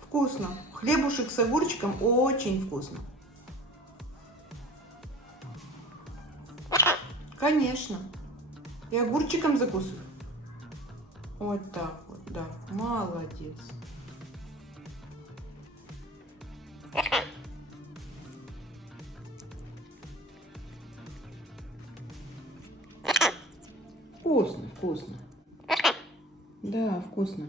Вкусно. Хлебушек с огурчиком очень вкусно. Конечно. И огурчиком закусывай. Вот так вот, да. Молодец. Вкусно, вкусно. Да, вкусно.